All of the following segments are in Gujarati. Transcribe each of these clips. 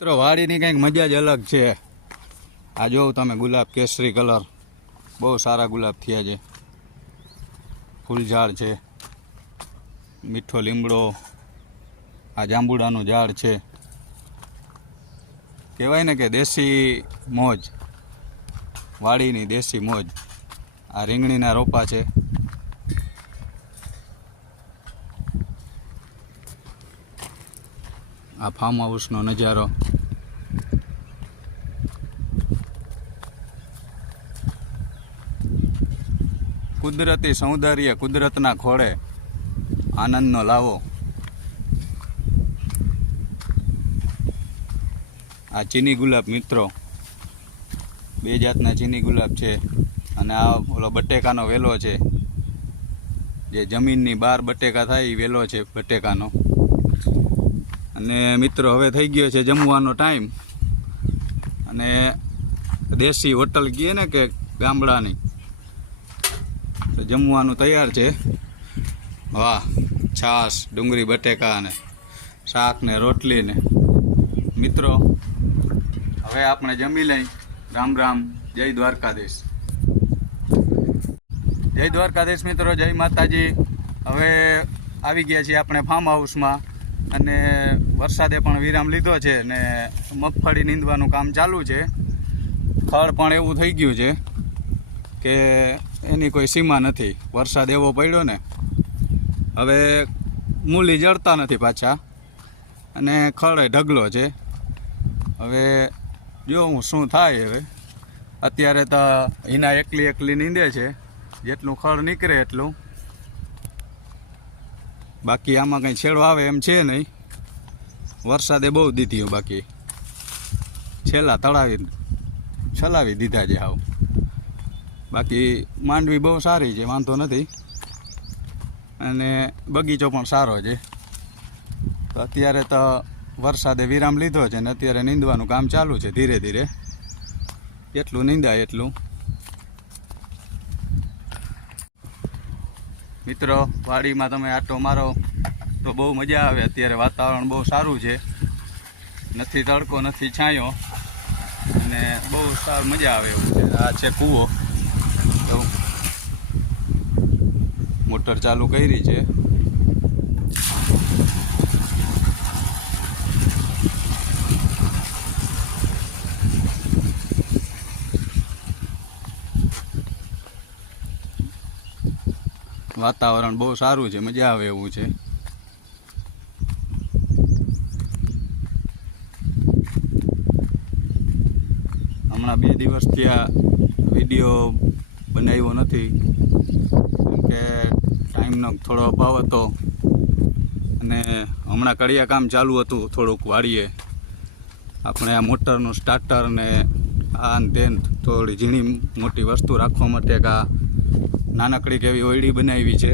મિત્રો, વાડીની કંઈક મજા જ અલગ છે. આ જોઉં તમે ગુલાબ કેસરી કલર. બહુ સારા ગુલાબ થયા છે. ફૂલ ઝાડ છે. મીઠો લીમડો. આ જાંબુડાનું ઝાડ છે. કહેવાય ને કે દેશી મોજ. વાડીની દેશી મોજ. આ રીંગણીના રોપા છે. આ ફાર્મ હાઉસનો નજારો. કુદરતી સૌંદર્ય કુદરતના ખોળે આનંદનો લાવો. આ ચીની ગુલાબ મિત્રો, બે જાતના ચીની ગુલાબ છે અને આ ઓલો બટેકાનો વેલો છે. જે જમીનની બહાર બટેકા થાય એ વેલો છે બટેકાનો. અને મિત્રો, હવે થઈ ગયો છે જમવાનો ટાઈમ. અને દેશી હોટલ કહીએ ને કે ગામડાની? તો જમવાનું તૈયાર છે. વાહ, છાશ, ડુંગળી, બટેકા અને શાક ને રોટલી ને. મિત્રો, હવે આપણે જમી લઈ. રામ રામ, જય દ્વારકાધીશ. જય દ્વારકાધીશ મિત્રો, જય માતાજી. હવે આવી ગયા છીએ આપણે ફાર્મ હાઉસમાં અને વરસાદે પણ વિરામ લીધો છે ને મગફળી નીંદવાનું કામ ચાલુ છે. ફળ પણ એવું થઈ ગયું છે કે એની કોઈ સીમા નથી. વરસાદ એવો પડ્યો ને, હવે મૂલી જળતા નથી પાછા. અને ખળે ઢગલો છે. હવે જોઉં શું થાય હવે. અત્યારે તો હિના એકલી એકલી નીંદે છે. જેટલું ખળ નીકળે એટલું. બાકી આમાં કંઈ છેડો આવે એમ છે નહીં. વરસાદે બહુ દીધી બાકી. છેલ્લા તળાવી છલાવી દીધા છે હાવ. બાકી માંડવી બહુ સારી છે, વાંધો નથી. અને બગીચો પણ સારો છે. અત્યારે તો વરસાદે વિરામ લીધો છે ને અત્યારે નીંદવાનું કામ ચાલુ છે ધીરે ધીરે. એટલું નીંદાય એટલું. મિત્રો, વાડીમાં તમે આટો મારો તો બહુ મજા આવે. અત્યારે વાતાવરણ બહુ સારું છે. નથી તડકો, નથી છાંયો. અને બહુ સારું મજા આવે એવું છે. આ છે કૂવો. તો મોટર ચાલુ કરી છે. વાતાવરણ બહુ સારું છે, મજા આવે એવું છે. હમણાં બે દિવસથી આ વીડિયો બનાવ્યો નથી. કેમ કે ટાઈમનો થોડો અભાવ હતો અને હમણાં કડિયા કામ ચાલુ હતું, થોડુંક વાડીએ આપણે આ મોટરનું સ્ટાર્ટર ને આ તેન થોડી ઝીણી મોટી વસ્તુ રાખવા માટે એક આ નાનકડી કેવી ઓયડી બનાવી છે.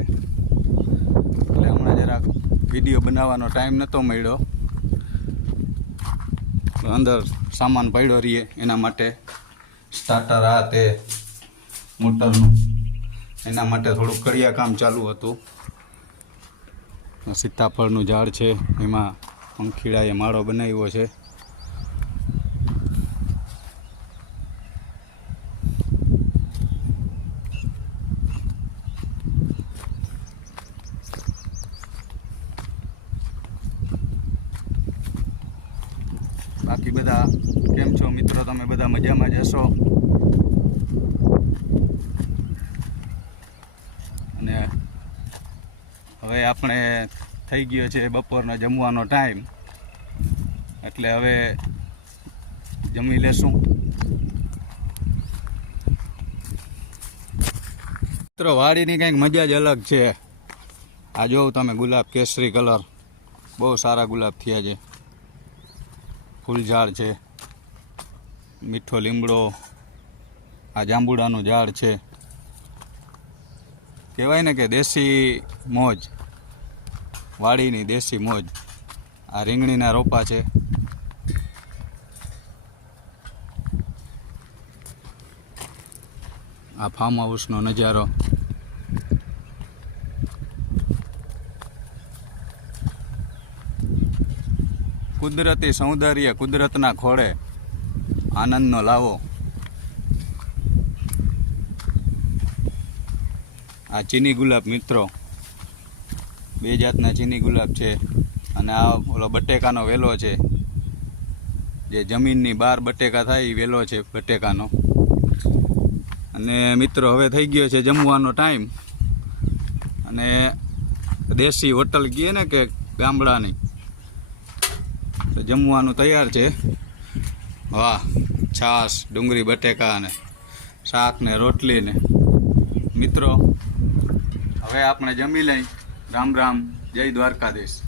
એટલે હમણાં જરાક વીડિયો બનાવવાનો ટાઈમ નહોતો મળ્યો. અંદર સામાન પડ્યો રહીએ એના માટે. સ્ટાર્ટર આ તે મોટરનું. એના માટે થોડુંક કડિયા કામ ચાલુ હતું. સીતાફળનું ઝાડ છે. એમાં પંખીડાએ માળો બનાવ્યો છે. બાકી બધા કેમ છો? મિત્રો, તમે બધા મજામાં જ અને હવે આપણે થઈ ગયો છે બપોરનો જમવાનો ટાઈમ એટલે હવે જમી લેશું. મિત્રો, વાડીની કંઈક મજા જ અલગ છે. આ જોઉં તમે ગુલાબ કેસરી કલર. બહુ સારા ગુલાબ થયા છે. ફૂલ ઝાડ છે. મીઠો લીમડો. આ જાંબુડાનું ઝાડ છે. કહેવાય ને કે દેશી મોજ. વાડીની દેશી મોજ. આ રીંગણીના રોપા છે. આ ફાર્મ હાઉસનો નજારો. કુદરતી સૌંદર્ય કુદરતના ખોળે આનંદનો લાવો. આ ચીની ગુલાબ મિત્રો. બે જાતના ચીની ગુલાબ છે. અને આ ઓલો બટેકાનો વેલો છે. જે જમીનની બહાર બટેકા થાય એ વેલો છે બટેકાનો. અને મિત્રો, હવે થઈ ગયો છે જમવાનો ટાઈમ. અને દેશી હોટલ કહીએ ને કે ગામડાની? તો જમવાનું તૈયાર છે. વાહ, છાશ, ડુંગળી, બટેકા અને શાક ને રોટલી ને મિત્રો હવે આપણે જમી લઈ. રામ રામ. જય દ્વારકાધીશ.